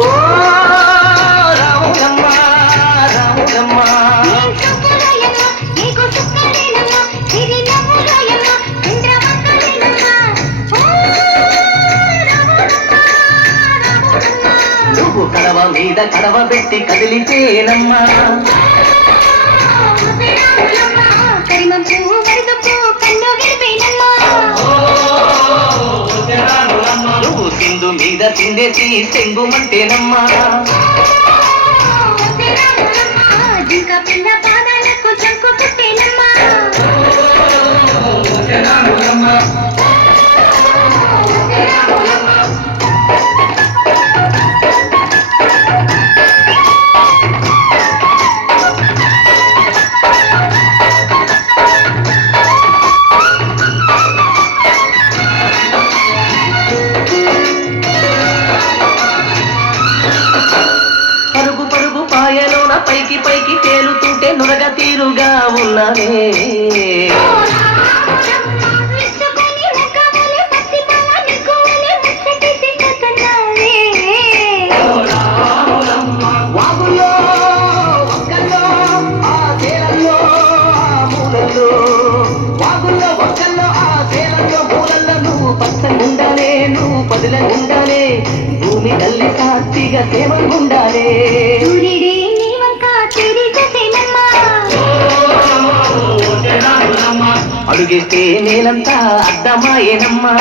ఓ రాములమ్మ రాములమ్మ నువ్వు కడవ మీద కడవ పెట్టి కదిలితేనమ్మా నువ్వు సింధు మీద సిందేసి సెంగుమంటేనమ్మా పైకి పైకి తేలుతుంటే నురగ తీరుగా ఉన్నదే వాగుల్లో ఒక్కల్లో ఆ తేలల్లో ఆ మూలల్లో వాగుల్లో ఒక్కల్లో ఆ తేలల్లో మూలల్లో నువ్వు పచ్చగుండాలే నువ్వు పదులగుండాలే భూమి తల్లి సాక్షిగా సేవగుండాలే అడుగేస్తే నేలంతా అర్థమాయేనమ్మా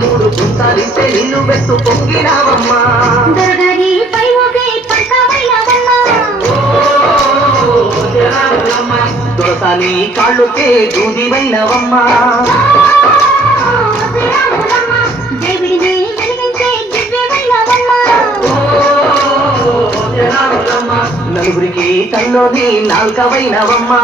మూడు గుంసాలిస్తే నిన్ను పెట్టు పొంగినావమ్మా దొరసాని కాళ్ళుకే దూదివైనవమ్మా నలుగురికి తల్లోని నాల్కవైనవమ్మా